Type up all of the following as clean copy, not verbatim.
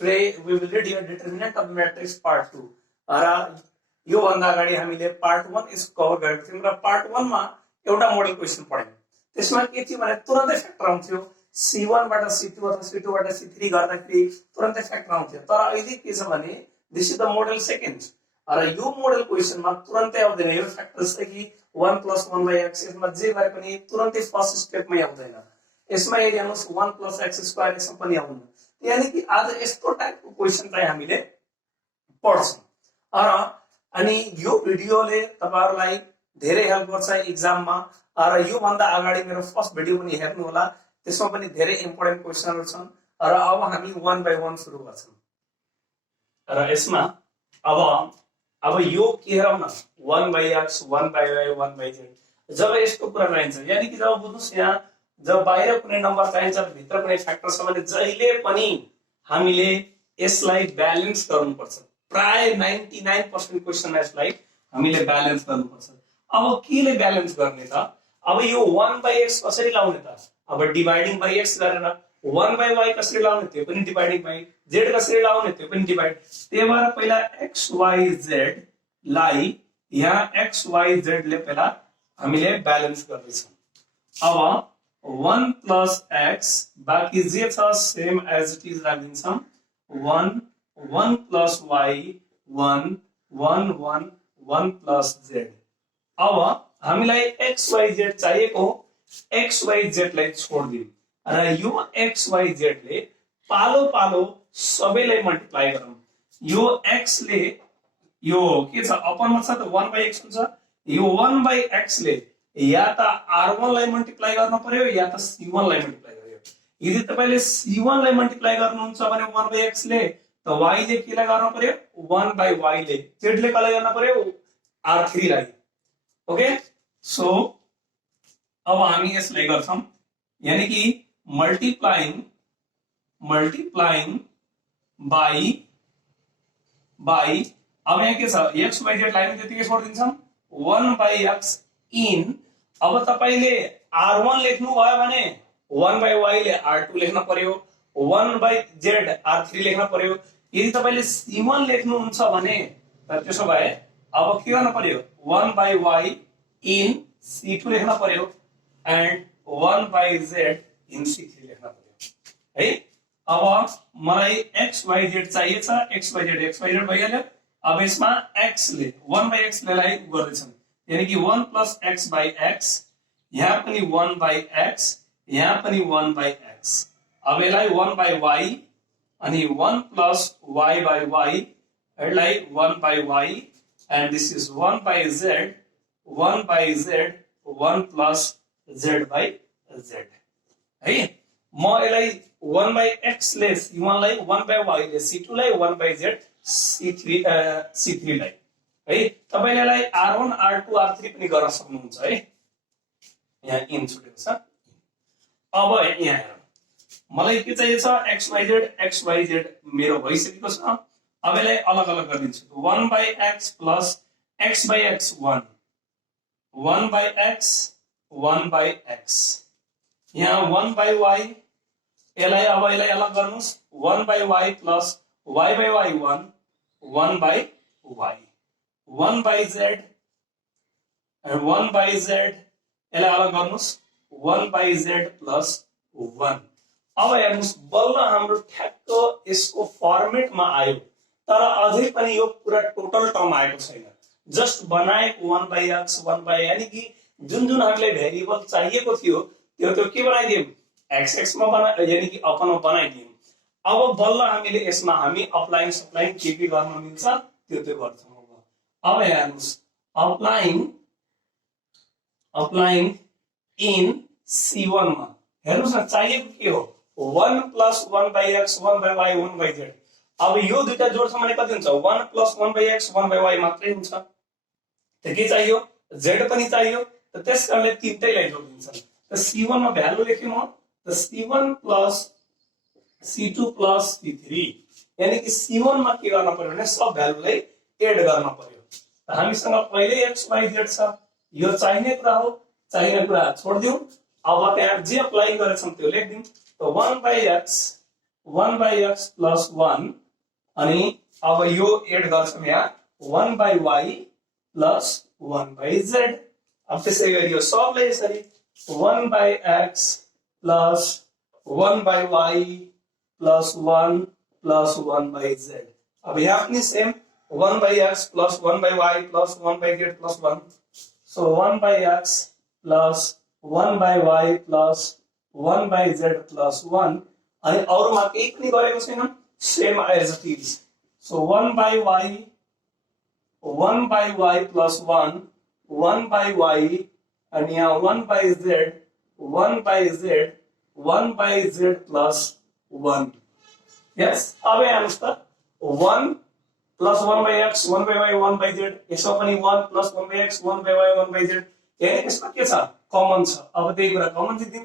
Today we will read your determinant of matrix part 2. र यो भन्दा अगाडि हामीले पार्ट 1 इस कभर गरेको थियौं र पार्ट 1 मा एउटा मोडल क्वेशन पढ्यौं। त्यसमा के थियो भने तुरन्तै फ्याक्टर आउँथ्यो C1 बाट C2 अथवा C2 बाट C3 गर्दाखेरि तुरन्तै फ्याक्टर आउँथ्यो। तर अहिले के छ भने this is the model second र यो मोडल क्वेशनमा तुरन्तै आउँदैन। यो फ्याक्टर छ कि 1 + 1/x यसमा जे गरे पनि तुरन्तै फर्स्ट स्टेपमै आउँदैन। यसमा यदि हेर्नुस् 1 + x² यसमा पनि आउँदैन। यानी कि आज यस्तो टाइपको क्वेशन चाहिँ हामीले पढ्छौं। अनि यो भिडियोले तपाईहरुलाई धेरै हेल्प गर्छ एक्जाममा। र यो भन्दा अगाडि मेरो फर्स्ट भिडियो पनि हेर्नु होला, त्यसमा पनि धेरै इम्पोर्टेन्ट क्वेशनहरु छन्। र अब हामी 1 बाइ 1 सुरु गर्छौं। र यसमा अब यो के हेरौं न 1/x 1/y 1/z जब यस्तो कुरा रहन्छ, यानी कि जब बुझ्नुस् यहाँ जब बाहिर कुनै नम्बर चाहिन्छ भित्र कुनै फ्याक्टर छ भने जहिले पनि हामीले यसलाई ब्यालेन्स गर्नुपर्छ। प्राय 99% क्वेशनमा यसलाई हामीले ब्यालेन्स गर्नुपर्छ। अब केले ब्यालेन्स गर्ने त? अब यो 1/x कसरी लाउने त? अब डिवाइडिङ बाइ x गरेर 1/y कसरी लाउने त्यो पनि डिवाइडिङ बाइ z कसरी लाउने त्यो पनि डिवाइड। त्यही भएर पहिला x y z लाई यहाँ x y z ले पहिला हामीले ब्यालेन्स गर्दैछौं। अब 1 + x बाकी जे छ सेम एज इट इज राखिदिन्छौं। 1 + y 1 1 1 1 + z। अब हामीलाई x y z चाहिएको x y z लाई छोड्दियौ र यो x y z ले पालो पालो सबैलाई मल्टिप्लाई गरौँ। यो x ले यो के छ अपनमा छ त 1/x हुन्छ। यो 1/x ले या त r1 लाई मल्टिप्लाई गर्न पर्यो या त c1 लाई मल्टिप्लाई गर्यो। यदि तपाईले c1 लाई मल्टिप्लाई गर्नुहुन्छ भने 1/x ले त y ले केलाई गर्न पर्यो 1/y ले, z ले कसलाई गर्न पर्यो r3 लाई। ओके, सो अब हामी यसलाई गर्छौं, यानी कि मल्टिप्लाइङ बाइ अब यहाँ के छ x y z लाई त्यतिकै छोड्दिन्छौं 1/x इन। अब तपाईले r1 लेख्नु भयो भने 1/y ले r2 लेख्न पर्यो, 1/z r3 लेख्न पर्यो। यदि तपाईले c1 लेख्नुहुन्छ भने त्यसो भए अब के गर्न पर्यो 1/y इन c2 लेख्न पर्यो एन्ड 1/z इन c3 लेख्न पर्यो है। अब मलाई x y z चाहिएछ, x y z भइहाल्यो। अब यसमा x ले 1/x लाई गर्दैछौं, यानी कि 1 + x/x यहाँ पनि 1/x यहाँ पनि 1/x। अब यसलाई 1/y अनि 1 + y/y यसलाई 1/y and this is 1/z 1/z 1 + z/z है। म यसलाई 1/x ले c1 लाई 1/y ले c2 लाई 1/z c3 लाई है। तपाईले यसलाई r1 r2 r3 पनि गर्न सक्नुहुन्छ है। यहाँ इन छुटेको छ। अब यहाँ हेरौँ, मलाई के चाहिएछ x y z मेरो भइसकेको छ। अब यसलाई अलग अलग गरिदिन्छु 1/x + x/x 1 1/x 1/x यहाँ 1/y यसलाई अब यसलाई अलग गर्नुस् 1/y + y/y 1 1/y 1/z and 1/z यसलाई अलग गर्नुस् 1/z + 1। अब हेर्नुस् बल्ल हाम्रो ठ्याक्क यसको फर्मेटमा आयो, तर अझै पनि यो पुरा टोटल टर्म आएको छैन। जस्ट बनाएको 1/x 1/y, यानी कि जुन हामीले भेरिएबल चाहिएको थियो त्यो के बनाइदियौं x मा यानी कि अपनमा बनाइदियौं। अब बल्ल हामीले यसमा हामी अप्लाइङ सप्लाइङ के गर्न मिल्छ त्यो गर्छौं। अब हेर्नुस् अप्लाइङ इन c1 मा हेर्नुस् न चाहिएको के हो 1 + 1/x 1/y 1/z। अब यो दुईटा जोड्छौं भने कति हुन्छ 1 + 1/x 1/y मात्रै हुन्छ। त के चाहियो z पनि चाहियो, त त्यसकारणले तीनटैलाई जोड्दिन्छन्। त c1 मा भ्यालु लेख्यौ म, त c1 + c2 + c3 यानी कि c1 मा के गर्न पर्यो भने सब भ्यालुलाई एड गर्न पर्यो। त हामीसँग पहिले x y z छ, यो चाहिने कुरा हो, चाहिने कुरा छोड्दियौ। अब त्यहाँ जे अप्लाई गरेछौं त्यो लेख्दियौ। त 1/x 1 by x plus 1 अनि अब यो एड गर्छौं यहाँ 1 by y plus 1 by z। अब त्यसै गरी यो सबले यसरी 1 by x plus 1 by y plus 1 plus 1 by z। अब यहाँ पनि same 1 by x plus 1 by y plus 1 by z plus 1। So 1 by x plus 1 by y plus 1 by z plus 1 अनि अरुमा केही पनि गरेको छैन, same as it is. So 1 by y plus 1 1 by y and यहाँ 1 by z 1 by z 1 by z plus 1। yes, अब हेर्नुस् त 1 plus 1 by x 1 by y 1 by z, यसमा पनि 1 plus 1 by x 1 by y 1 by z, यानी यसमा के छ कमन छ। अब त्यही कुरा common दिदिम।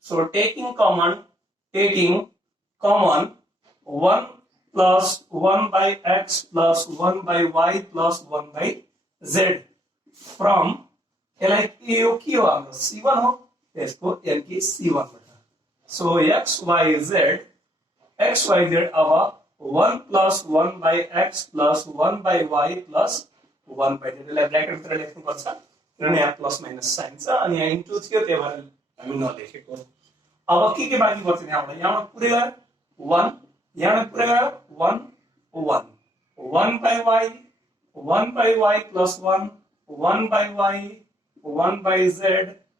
So taking common 1 plus 1 by x plus 1 by y plus 1 by z from यसलाई यो के हो हाम्रो c1 हो, यसको यानी c1 बाट। So xyz अब 1 plus 1 by x plus 1 by y plus 1 by z, यसलाई ब्रैकेट भित्र लेख्नु पर्छ किनभने यहाँ प्लस माइनस साइन छ अनि यहाँ इन्टु थियो त्यही भएर हामी नलेखेको। अब के बाँकी पर्छ यहाँबाट पुरै गयो 1, यहाँबाट पुरै गयो 1 1 1 by y plus 1 1 by y 1 by z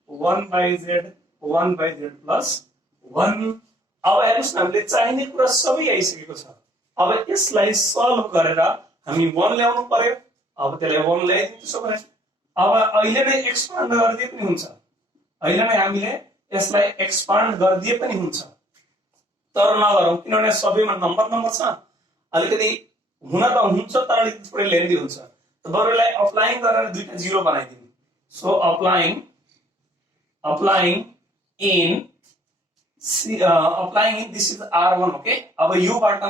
1 by z 1 by z plus 1। अब हेर्नुस् न हामीले चाहिने कुरा सबै आइसकेको छ। अब यसलाई सल्भ गरेर हामी 1 ल्याउनु पर्यो। अब त्यसलाई 1 ल्याइदिनु त्यसो भने अब अहिले नै एक्सपान्ड गरिदिए पनि हुन्छ, अहिले नै हामीले यसलाई एक्सपान्ड गरिदिए पनि हुन्छ, तर नगरौँ किनभने सबैमा नम्बर छ, अलिकति हुन त हुन्छ तर अलिकति थोरै लेन्दी हुन्छ। त बरुलाई अप्लाइङ गरेर दुईटा जिरो बनाइदिनु। So applying in this is r1। Okay, अब योबाट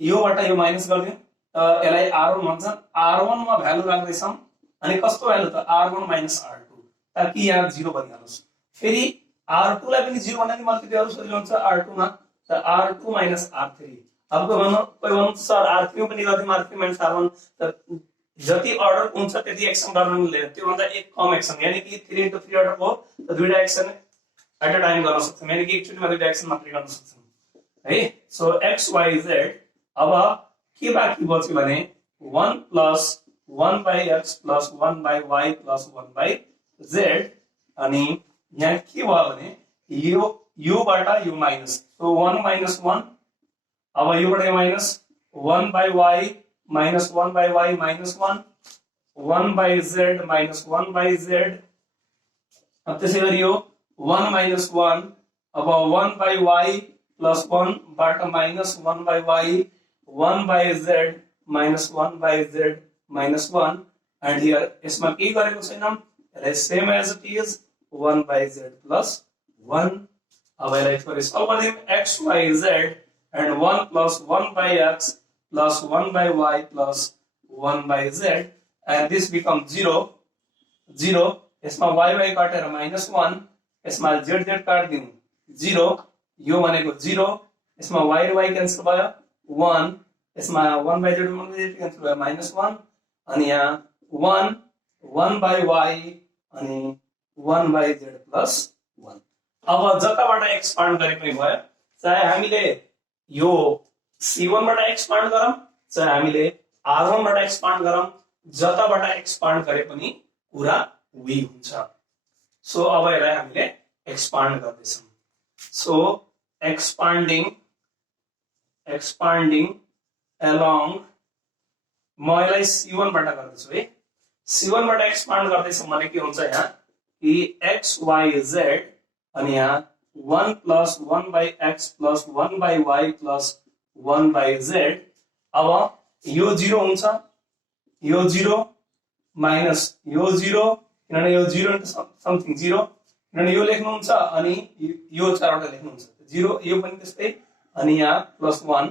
यो माइनस गरिदिउँ त यसलाई r1 भन्छन्। r1 मा भ्यालु राख्दैछौं अनि कस्तो भ्यालु त r1 minus r2 ताकि यहाँ 0 बनिहालोस्। फेरि r2 लाई पनि 0 बनाउने मल्टिप्लाई गर्नु सजिलो हुन्छ r2 मा, त r2 minus r3। अब कोही भन्नु सर r3 पनि गर्दिम r3 minus r1, त जति अर्डर हुन्छ त्यति एक्सन गर्न मिल्दैन, त्यो भन्दा एक कम एक्सन यानी कि 3 into 3 अर्डर हो त दुईटा एक्सन एट अ टाइम गर्न सक्छौं, यानी कि एकचोटीमा दुईटा एक्सन मात्रै गर्न सक्छौं है। सो x y z अब के बाँकी बच्यो भने 1 plus 1 by x plus 1 by y plus 1 by z अनि यहाँ के भयो भने योबाट यो माइनस, सो 1 minus 1 अब योबाट यो minus 1 by y minus 1 by y minus 1 1 by z minus 1 by z। अब त्यसै गरी यो 1 minus 1 अब 1 by y plus 1 बाट minus 1 by y 1 by z minus 1 by z minus 1 and here यसमा के गरेको छैनौं, यसलाई same as it is 1 by z plus 1। अब यसलाई थोरै सल्भ गर्दियौ x y z and 1 plus 1 by x plus 1 by y plus 1 by z and this becomes 0 यसमा y काटेर -1, यसमा z काट्दिनु 0, यो भनेको 0, यसमा y र y क्यान्सल भयो 1, यसमा 1 by z क्यान्सल भयो -1 अनि यहाँ 1 by y अनि 1 by z plus 1। अब जताबाट एक्सपान्ड गरे पनि भयो, चाहे हामीले यो c1 बाट एक्सपान्ड गरौँ चाहे हामीले r1 बाट एक्सपान्ड गरौँ, जताबाट एक्सपान्ड गरे पनि कुरा उही हुन्छ। सो अब यसलाई हामीले एक्सपान्ड गर्दैछौं। सो एक्सपान्डिङ अलोङ म यसलाई c1 बाट गर्दैछु है, c1 बाट एक्सपान्ड गर्दैछौं भने के हुन्छ यहाँ कि x y z अनि यहाँ 1 plus 1 by x plus 1 by y plus 1 by z। अब यो 0 हुन्छ, यो 0 माइनस यो 0 किनभने यो 0 into something 0 किनभने यो लेख्नुहुन्छ अनि यो चारवटा लेख्नुहुन्छ 0, यो पनि त्यस्तै अनि यहाँ +1।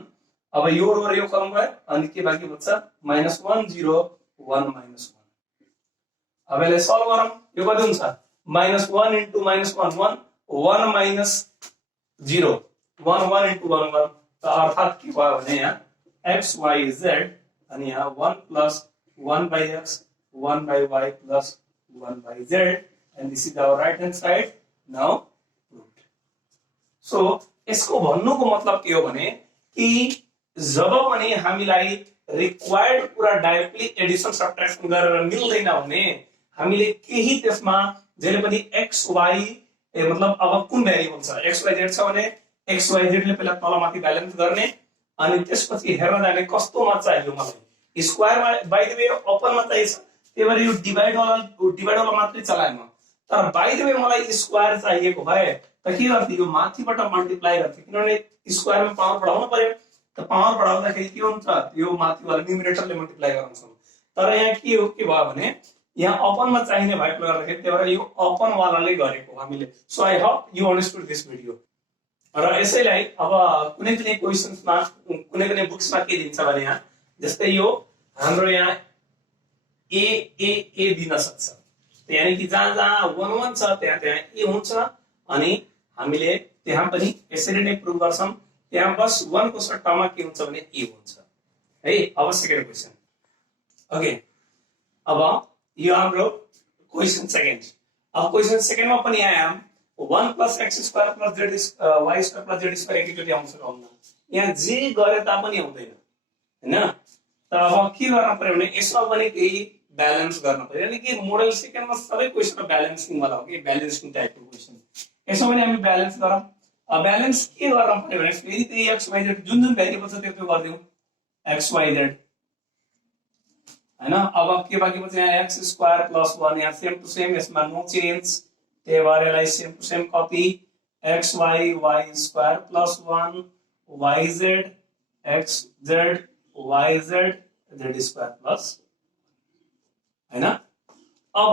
अब यो रो र यो कलम गयो अनि के बाँकी बच्छ -1 0 1 -1। अब यसलाई सल्भ गरौँ, यो कति हुन्छ -1 into -1 1 1 minus 0 1 1 into 1 1 तो अर्थात के भयो भने यहाँ एक्स वाई जेड अनि यहाँ 1 plus 1 by x 1 by y plus 1 by z and this is our right hand side now proved. So यसको भन्नुको मतलब के हो भने कि जब पनि हामीलाई रिक्वायर्ड कुरा डाइरेक्टली एडिसन सब्ट्र्याक्सन गरेर मिल्दैन भने हामीले केही त्यसमा जहिले पनि एक्स वाई मतलब अब कुन भेरिएबल छ एक्स वाई जेड छ भने एक्स वाई जेड ले पहिला तलमाथि ब्यालेन्स गर्ने अनि त्यसपछि हेर्न जाने कस्तोमा चाहियो मलाई स्क्वायर मा बाइ द वे ओपन मा चाहिन्छ त्यही भएर यो डिभाइड वाला मात्रै चलाए म तर बाइ द वे मलाई स्क्वायर चाहिएको भए त के गर्थे यो माथिबाट मल्टिप्लाई गर्थे किनभने स्क्वायर मा पावर बढाउनु पर्यो त पावर बढाउँदाखेरि के हुन्छ यो माथिवाला न्युमरेटरले मल्टिप्लाई गराउँछ तर यहाँ के हो के भयो भने यहाँ ओपन मा चाहिने भएकोले गर्दाखेरि त्यही भएर यो ओपन वालाले गरेको हामीले so I hope you understood this video र यसैलाई अब कुनै कुनै क्वेशन्समा कुनै कुनै बुक्समा के दिन्छ भने यहाँ जस्तै यो हाम्रो यहाँ ए दिन सक्छ यानी कि जहाँ जहाँ 1 1 छ त्यहाँ त्यहाँ ए हुन्छ अनि हामीले त्यहाँ पनि यसरी नै प्रुभ गर्छौं त्यहाँ बस 1 को सट्टामा के हुन्छ भने ए हुन्छ है अब सेकेन्ड क्वेशन ओके अब यो हाम्रो क्वेशन सेकेन्ड अब क्वेशन सेकेन्डमा पनि आया 1 plus x square plus z y square plus z square एकैचोटि आउँछ र आउँदैन यहाँ जे गरे तापनि आउँदैन हैन त अब के गर्न पर्यो भने यसमा पनि केही ब्यालेन्स गर्न पर्यो यानी कि मोडल सेकेन्डमा सबै क्वेशन ब्यालेन्सिङ वाला हो कि ब्यालेन्सिङ टाइपको क्वेशन यसमा पनि हामी ब्यालेन्स गरौँ अब ब्यालेन्स के गर्न पर्यो भने फेरि त्यही x y z जुन जुन भेरिएबल छ त्यो गर्दियौ x y z हैन अब के बाँकी बच्यो यहाँ x square plus 1 यहाँ सेम टु सेम यसमा नो चेन्ज त्यही भएर यसलाई same to same copy xy y square plus 1 yz xz yz z square plus हैन अब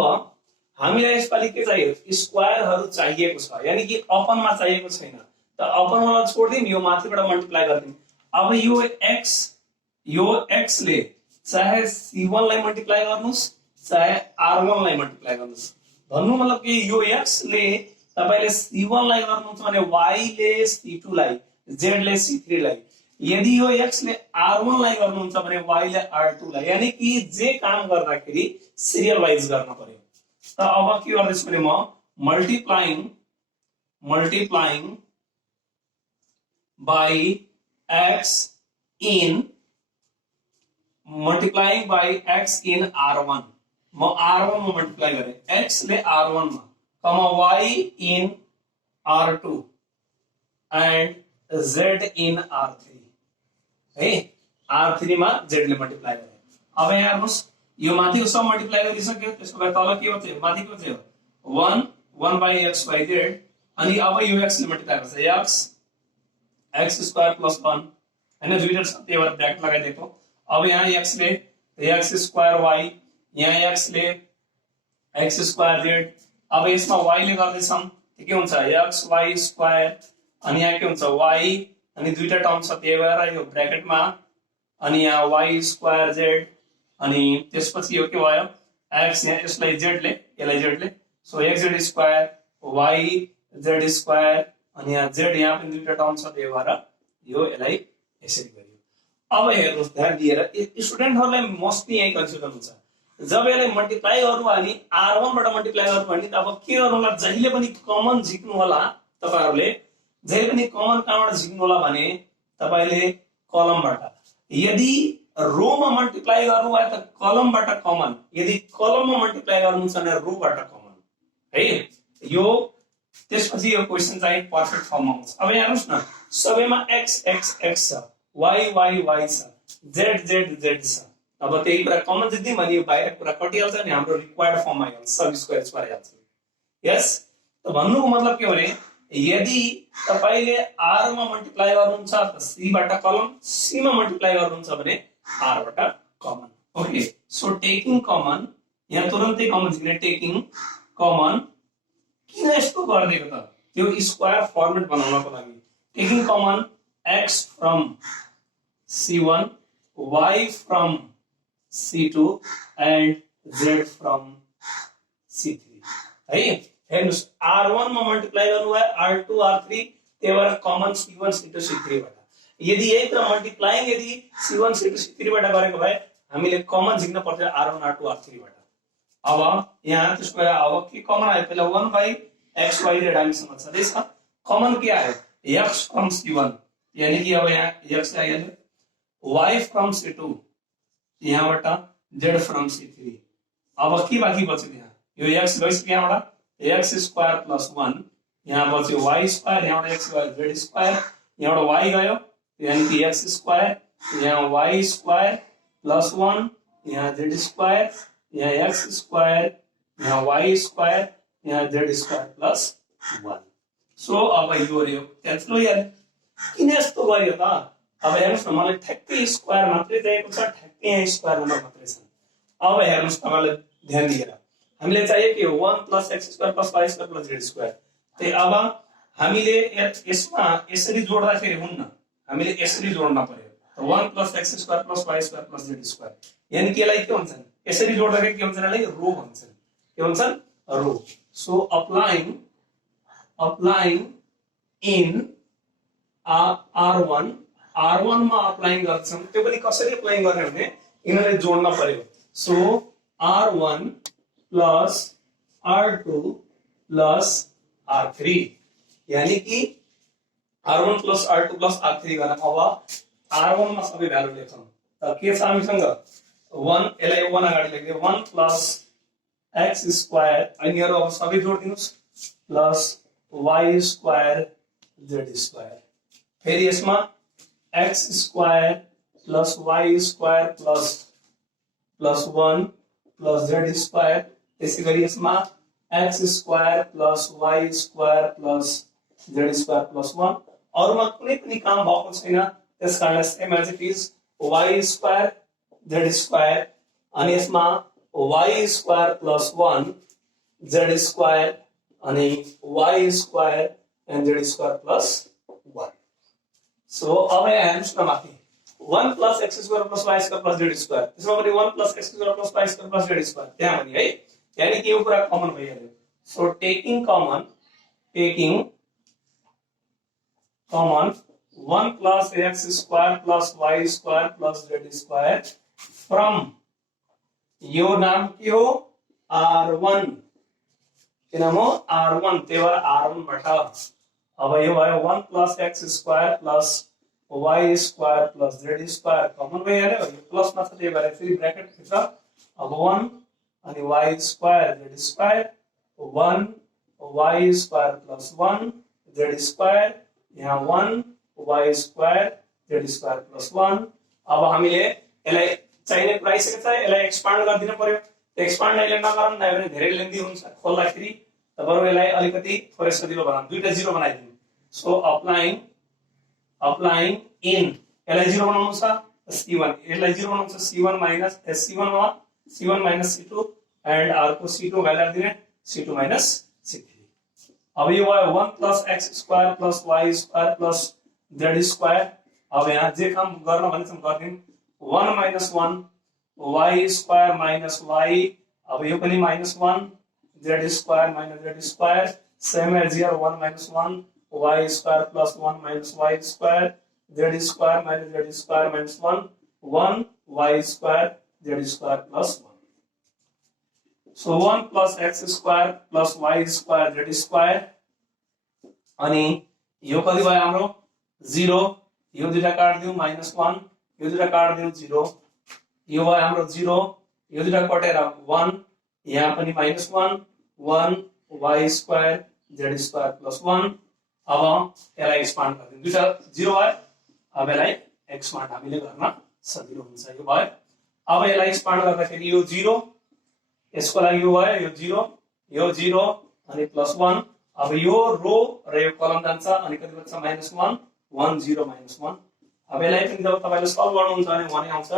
हामीलाई यसपालि के चाहियो स्क्वायरहरु चाहिएको छ यानी कि ओपनमा चाहिएको छैन त ओपन वाला छोड्दिन यो माथिबाट मल्टिप्लाई गर्दिन अब यो x ले चाहे c1 लाई मल्टिप्लाई गर्नुस् चाहे r1 लाई मल्टिप्लाई गर्नुस् भन्नु मतलब कि यो x ले तपाईले c1 लाई गर्नुहुन्छ भने y ले c2 लाई z ले c3 लाई यदि यो x ले r1 लाई गर्नुहुन्छ भने y ले r2 लाई यानी कि जे काम गर्दाखेरि सिरियल वाइज गर्न पर्यो त अब के गर्दैछु भने म multiplying by x in r1 म r1 में मल्टिप्लाई गरेँ x ले r1 में कमा y in r2 and z in r3 है r3 में z ले मल्टिप्लाई गरेँ अब यहाँ हेर्नुस् यो माथिको सब मल्टिप्लाई गरिसक्यो त्यसको बाद तल के बच्यो माथिको चाहिँ 1 1 by x by z अनि अब यो x ले मल्टिप्लाई गर्छ x स्क्वायर प्लस 1 हैन दुईटा छ त्यही भएर ब्रैकेट लगाइदिएको अब यहाँ x ले x स्क्वायर y यहाँ x ले x स्क्वायर z अब यसमा y ले गर्दैछौं के हुन्छ x y स्क्वायर अनि यहाँ के हुन्छ y अनि दुईटा टर्म छ त्यही भएर यो ब्रैकेटमा अनि यहाँ y स्क्वायर z अनि त्यसपछि यो के भयो x यहाँ यसलाई z ले so xz square y z square अनि यहाँ z यहाँ पनि दुईटा टर्म छ त्यही भएर यो यसलाई यसरी गरियो अब हेर्नुस् ध्यान दिएर स्टुडेन्टहरुलाई मोस्टली यही कन्फ्युजन हुन्छ जब यसलाई मल्टिप्लाई गर्नु अनि r1 बाट मल्टिप्लाई गर्नु भने त अब के गर्नु होला जहिले पनि कमन झिक्नु होला तपाईहरुले जहिले पनि कमन कहाँबाट झिक्नु होला भने तपाईले कलमबाट यदि रो मा मल्टिप्लाई गर्नु भए त कलमबाट कमन यदि कलममा मल्टिप्लाई गर्नु छ भने रोबाट कमन है यो त्यसपछि यो क्वेशन चाहिँ पर्फेक्ट फर्ममा हुन्छ अब यहाँ हेर्नुस् न सबैमा x x x छ y y y छ z z z छ अब त्यही कुरा कमन जित्दिम भने यो बाहिर कुरा कटिहाल्छ अनि हाम्रो रिक्वायर्ड फर्ममा आइहाल्छ सब स्क्वायर पाइहाल्छ यस त भन्नुको मतलब के हो भने यदि तपाईले r मा मल्टिप्लाई गर्नुहुन्छ त c बाट कलम c मा मल्टिप्लाई गर्नुहुन्छ भने r बाट common okay so taking common यहाँ तुरन्तै कमन झिक्ने टेकिङ कमन किन यस्तो गर्दिएको त त्यो स्क्वायर फर्मेट बनाउनको लागि taking common x from c1 y from c2 and z from c3 है हेर्नुस् r1 मा मल्टिप्लाई गर्नु भए r2 r3 त्यही भएर कमन c1 c2 c3 बाट यदि यही कुरा मल्टिप्लाइङ यदि C1 C2 C3 बाट गरेको भए हामीले कमन झिक्न पर्थ्यो R1 R2 R3 बाट। अब यहाँ त्यसको अब के कमन आयो पहिला 1/xy रेड हामीसँग छँदै छ। कमन के आयो x फ्रम C1 यानी कि अब यहाँ x आइहाल्यो, y फ्रम C2 यहाँबाट z फ्रम C3। अब के बाँकी बच्यो यहाँ यो x गइसक्यो यहाँबाट x स्क्वायर प्लस 1 यहाँ बच्यो y स्क्वायर यहाँबाट x गयो z स्क्वायर यहाँबाट y गयो यानी कि x स्क्वायर यहाँ y स्क्वायर प्लस 1 यहाँ z स्क्वायर यहाँ x स्क्वायर यहाँ y स्क्वायर यहाँ z स्क्वायर प्लस 1। सो अब यो रे क्यान्सल भइहाल्यो। किन यस्तो गर्यो त अब हेर्नुस् न मलाई ठ्याक्कै स्क्वायर मात्रै चाहिएको छ, ठ्याक्कै यहाँ स्क्वायर नम्बर मात्रै छ। अब हेर्नुस् तपाईहरुले ध्यान दिएर हामीले चाहियो कि 1 + x square + y square + z square. त्यही अब हामीले यसमा यसरी जोड्दाखेरि हुन्न, हामीले यसरी जोड्न पर्यो। 1 + x square + y square + z square यानी कि यसलाई के भन्छन् यसरी जोड्दाखेरि के भन्छन् यसलाई रो भन्छन्। के भन्छन् रो। सो अप्लाइङ इन R1 मा अप्लाइङ गर्छौं त्यो पनि कसरी अप्लाइङ गर्ने भने यिनीलाई जोड्न पर्यो। सो R1 + R2 + R3 यानी कि R1 + R2 + R3 गर्न। अब R1 मा सबै भ्यालु लेखौं त के छ हामीसँग 1 यसलाई 1 अगाडि लेख्दै 1 + x स्क्वायर अनि यिनीहरु अब सबै जोड्दिनुस् plus y square z square. फेरि यसमा x square plus y square plus 1 plus z square. त्यसैगरी यसमा x square plus y square plus z square plus 1। अरुमा कुनै पनि काम भएको छैन त्यसकारण same as it is y square z square अनि यसमा y square plus 1 z square अनि y square and z square plus 1। So अब यहाँ हेर्नुस् न माथि 1 + x square + y square + z square त्यसमा पनि 1 + x square + y square + z square त्यहाँ पनि है यानी कि यो कुरा कमन भइहाल्यो। So taking common 1 + x square + y square + z square from यो नाम के हो R1 के नाम हो R1 त्यही भएर R1 बाट अब यो भयो 1 + x square + y square + z square common भइहाल्यो। यो प्लस मा छ त्यही भएर फेरि ब्र्याकेट भित्र अब 1 अनि y square z square 1 y square + 1 z square यहाँ 1 y स्क्वायर z स्क्वायर + 1। अब हामीले यसलाई चाहिने कुरा आइसकेको छ यसलाई एक्सपान्ड गरिदिन पर्यो। एक्सपान्ड अहिले नगरौँ न भने धेरै लेन्दी हुन्छ खोल्दाखेरि त बरु यसलाई अलिकति थोरै सजिलो बनाऊँ दुईटा जिरो बनाइदिउँ। सो अप्लाइङ इन यसलाई जिरो बनाउनु छ C1 यसलाई जिरो बनाउनु छ C1 - C2 एन्ड अर्को C2 भ्यालु दिने C2 - C3। अब यो भयो 1 + x square + y square + z square. अब यहाँ जे काम गर्न भनेछौं गर्दिन 1 - 1 y स्क्वायर - y अब यो पनि -1 z square - z square same as here 1 - 1 y square + 1 - y square z square - z square -1 1 y square z square + 1। So 1 + x square + y square z square अनि यो कति भयो हाम्रो 0 यो दुईटा काट दिउँ -1 यो दुईटा काट दिउँ 0 यो भयो हाम्रो 0 यो दुईटा कटेर 1 यहाँ पनि -1 1 y स्क्वायर z स्क्वायर + 1। अब यसलाई एक्सपान्ड गर्दिउँ दुईटा 0 भयो। अब यसलाई एक्सपान्ड हामीले गर्न सजिलो हुन्छ यो भयो। अब यसलाई एक्सपान्ड गर्दाखेरि यो 0 यसको लागि यो भयो यो 0 अनि +1। अब यो रो र यो कलम जान्छ अनि कति बच्छ -1 1 0 -1। अब यसलाई पनि जब तपाईले सल्भ गर्नुहुन्छ भने 1 आउँछ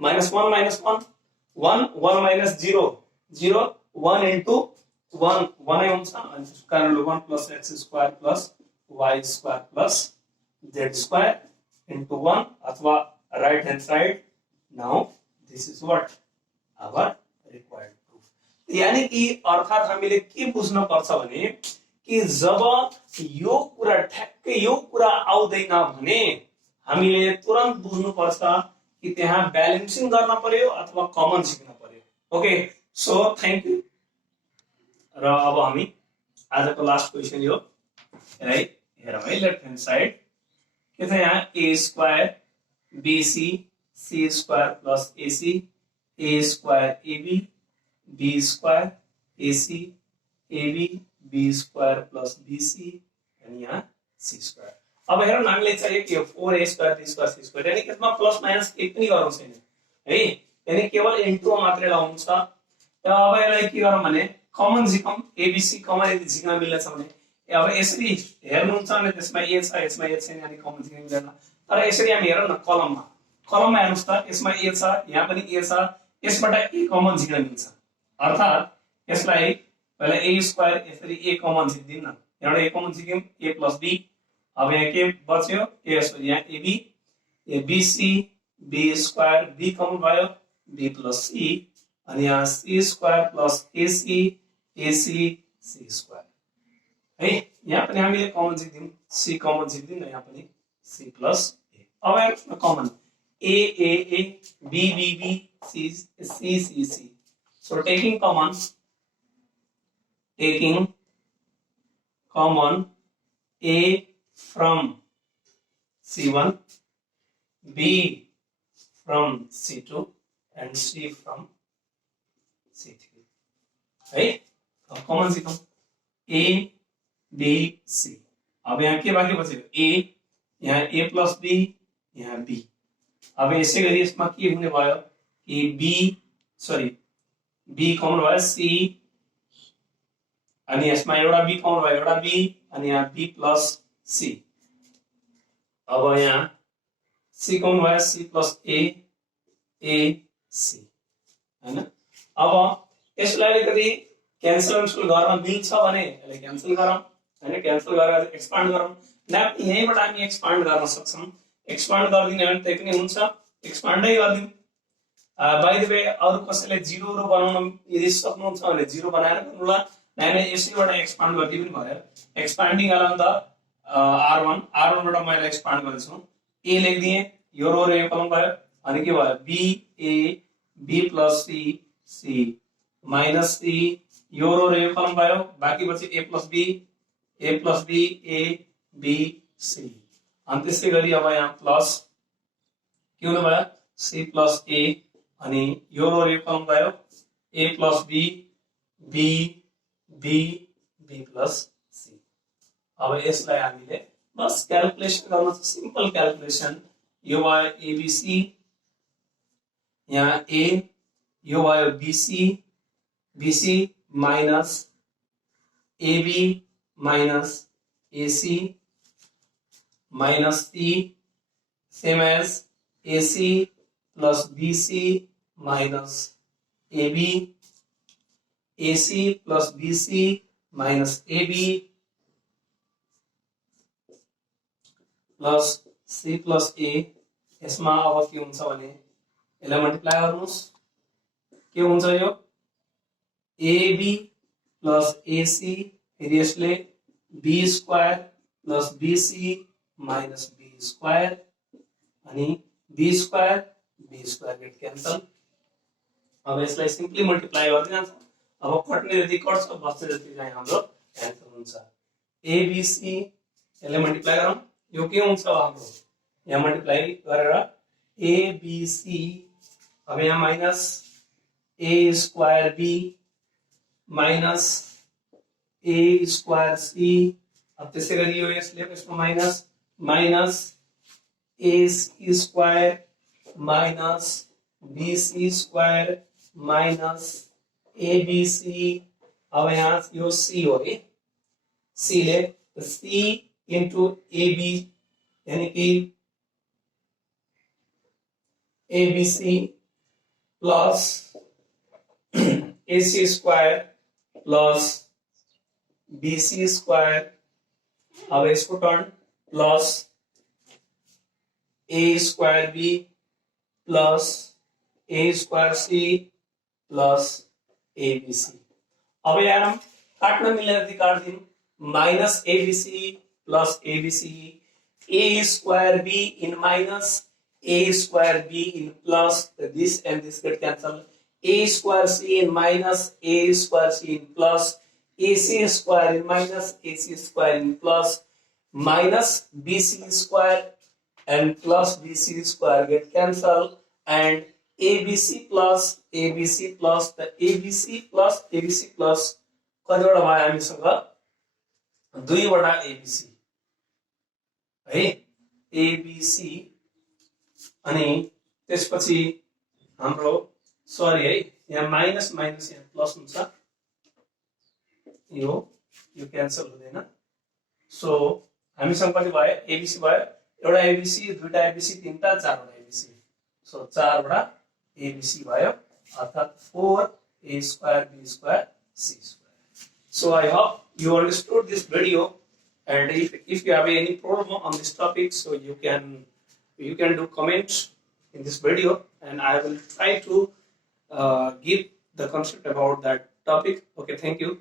-1 - 1 1 1 - 0 0 1 into 1 1 हुन्छ अनि त्यसको कारणले 1 + x square + y square + z square into 1 अथवा right hand side. Now this is what our required proof. यानी कि अर्थात हामीले के बुझ्न पर्छ भने कि जब यो कुरा ठ्याक्कै यो कुरा आउँदैन भने हामीले तुरन्त बुझ्नुपर्छ कि त्यहाँ ब्यालेन्सिङ गर्न पर्यो अथवा कमन सिक्न पर्यो। Okay, so thank you. र अब हामी आजको लास्ट क्वेसन यो है, हेरौँ है, लेफ्ट ह्यान्ड साइड के छ यहाँ, A square BC C square plus AC A square AB B square AC AB B square plus BC अनि यहाँ सी स्क्वायर। अब हेरौँ हामीले चाहियो के हो, 4a square B square C square, यानी यसमा प्लस माइनस केही पनि गर्नु छैन है, यानी केवल इन्टु मात्रै लाउनु छ। र अब यसलाई के गरौँ भने कमन झिकौँ, एबीसी कमन यदि झिक्न मिल्छ भने अब यसरी हेर्नुहुन्छ भने त्यसमा ए छ यसमा ए छैन, यानी कमन झिक्न मिल्दैन। तर यसरी हामी हेरौँ न कलममा, कलममा हेर्नुहोस् त, यसमा ए छ यहाँ पनि ए छ, यसबाट ए कमन झिक्न मिल्छ, अर्थात् यसलाई पहिला ए स्क्वायर यसरी ए कमन झिक्दिउँ न, एउटा ए कमन झिक्यौँ ए प्लस बी, अब यहाँ के बच्यो ए सरी यहाँ AB A BC B square B common भयो बी प्लस सी अनि यहाँ C square plus AC AC C square है, यहाँ पनि हामीले कमन झिक्दिउँ सी कमन झिक्दिउँ न, यहाँ पनि सी प्लस ए। अब हेर्नुहोस् न common A A A B B B C C C C, so taking common A from C1, B from C2 and C from C3 है। अब कॉमन सीखो A B C, अब यहाँ के बाकी बचेगा A, यहाँ A प्लस B यहाँ B। अब यसै गरी यसमा के हुने भयो कि B कमन भयो C अनि यसमा एउटा B कमन भयो एउटा B अनि यहाँ B प्लस C। अब यहाँ C कमन भयो C प्लस A C हैन। अब यसलाई अलिकति क्यान्सल गर्न मिल्छ भने यसलाई क्यान्सल गरौँ हैन, क्यान्सल गरेर एक्सपान्ड गरौँ, यहीँबाट हामी एक्सपान्ड गर्न सक्छौँ। एक्सपान्ड गरिदिने भने त्यही पनि हुन्छ, एक्सपान्डै गरिदिउँ। बाइ द वे अरु कसैले 0 रो बनाउन यदि सक्नुहुन्छ भने 0 बनाएर गर्नुला, नाइले यसैबाट एक्सपान्ड गर्दै पनि भयो। एक्सपान्डिङ अलोङ द r1 बाट मैले एक्सपान्ड गरेछु, a लेख्दिए यो रो र यो कलम भयो अनि के भयो b a b plus c c minus c यो रो र यो कलम भयो, बाकी बच्यो a plus b a b c अनि त्यसै गरी अब यहाँ प्लस के हुनु भयो c प्लस a अनि यो रो र यो कलम भयो a plus b b b b plus c। अब यसलाई हामीले बस क्याल्कुलेसन गर्न छ, सिम्पल क्याल्कुलेसन। यो भयो abc यहाँ a, यो भयो bc minus ab minus ac minus c same as ac plus bc minus ab ac plus bc minus ab plus c plus a। यसमा अब के हुन्छ भने यसलाई मल्टिप्लाई गर्नुस्, के हुन्छ यो ab प्लस ac फेरि यसले b square plus bc minus b square अनि b स्क्वायर गेट क्यान्सल। अब यसलाई सिम्पली मल्टिप्लाई गर्दै जान्छ, अब कट्ने जति कट्छ बच्ने जति चाहिँ हाम्रो क्यान्सल हुन्छ। abc यसलाई मल्टिप्लाई गरौँ, यो के हुन्छ हाम्रो यहाँ मल्टिप्लाई गरेर abc, अब यहाँ minus a square b minus a square c, अब त्यसै गरी यो यसले यसमा minus minus ac square minus bc square minus abc। अब यहाँ यो c हो है, c ले c इन्टु ab यानी कि abc plus ac square plus bc square, अब इसको turn plus a square b plus a square c plus abc। अब यार हम काटना मिलने जति काट दिन, minus abc plus abc a square b in minus, a square b in plus, this and this get cancelled. A square c in minus, a square c in plus, ac square in minus, ac square in plus, minus bc square and plus bc square get cancelled, and abc plus the abc plus कतिवटा भयो हामीसँग दुईवटा abc है abc अनि त्यसपछि हाम्रो sorry है यहाँ माइनस माइनस यहाँ प्लस हुन्छ यो क्यान्सल हुँदैन सो हामीसँग कति भयो एबीसी भयो एउटा एबीसी दुईटा एबीसी तीनटा चारवटा एबीसी सो चारवटा एबीसी भयो अर्थात 4a square b square c square. So I hope you understood this video, and if you have any problem on this topic, so you can do comments in this video, and I will try to give the concept about that topic. Okay, thank you.